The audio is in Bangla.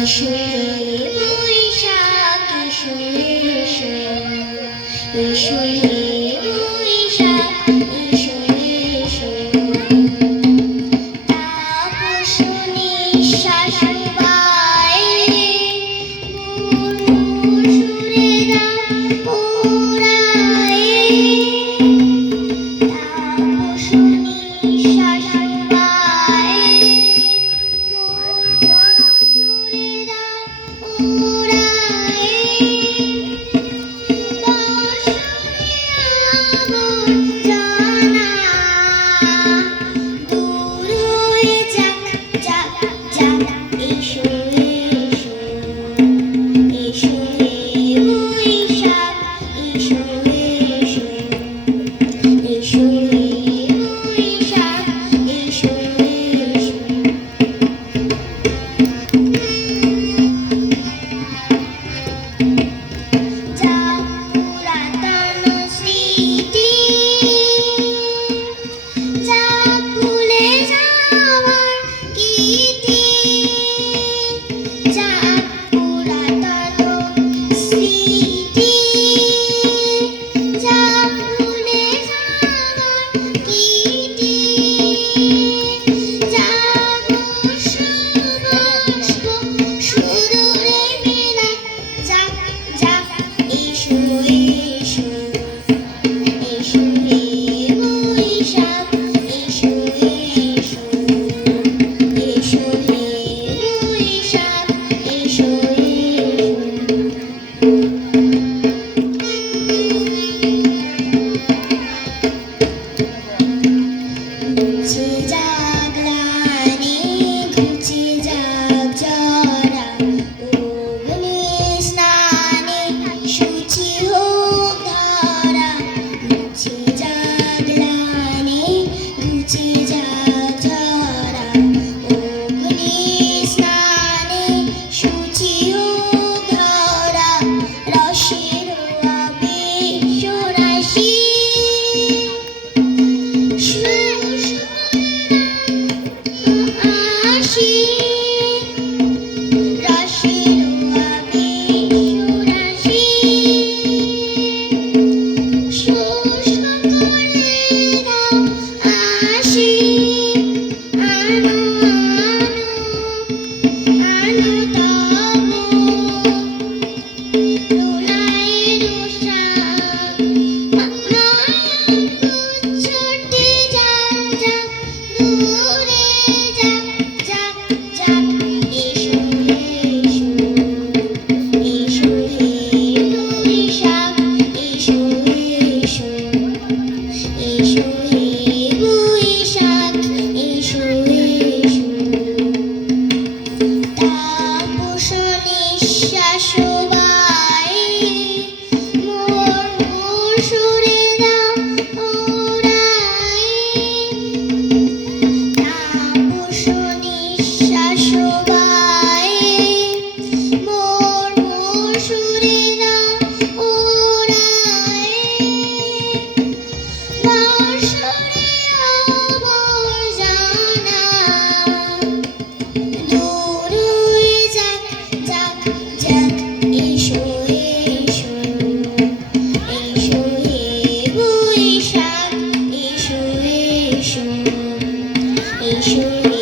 এসো হে বৈশাখ এসো এসো এসো হে বৈশাখ এসো এসো তাপস নিঃশ্বাস বায়ে সুরে দাও ওরায়ে তাপস নিঃশ্বাস বায়ে সুরে দাও ওরায়ে জানা দূর হয়ে যাক যাক যাক এসো এসো এসো হে বৈশাখ এসো এসো এসো হে বৈশাখ এসো এসো যাক পুরাতন স্মৃতি যাক ভুলে যাওয়ার গীতি যাক পুরাতন স্মৃতি যাক ভুলে যাওয়ার গীতি যাক শুভ সুদূরে মেলা যাক যাক এসো এসো এসো হে বৈশাখ এসো এসো এসো হে বৈশাখ এসো ঘুচে যাক গ্লানি ঘুচে যাক জরা অগ্নি স্নানে শুচি হোক ধরা ঘুচে যাক গ্লানি ঘুচে যাক জরা অগ্নি স্নানে শুচি হোক ধরা রসের আবেশ রাশি আসি রসের আবেশ রাশি শুষ্ক করে দাও আসি আনো আনো তব দোলায় রোষাক নয়ন ছুটে যাক যাক দূরে যাক যাক যাক এসো এসো এসো হে বৈশাখ এসো এসো এসো হে বৈশাখ এসো এসো তাপস নিঃশ্বাস বায়ে মোর সুরে দাও ওরায়ে তাপস নিঃশ্বাস বায়ে মোর সুরে দাও ওরায়ে বাঁশরে আবর্জনা দূর হয়ে যাক যাক যাক এসো এসো এসো হে বৈশাখ এসো এসো এসো হে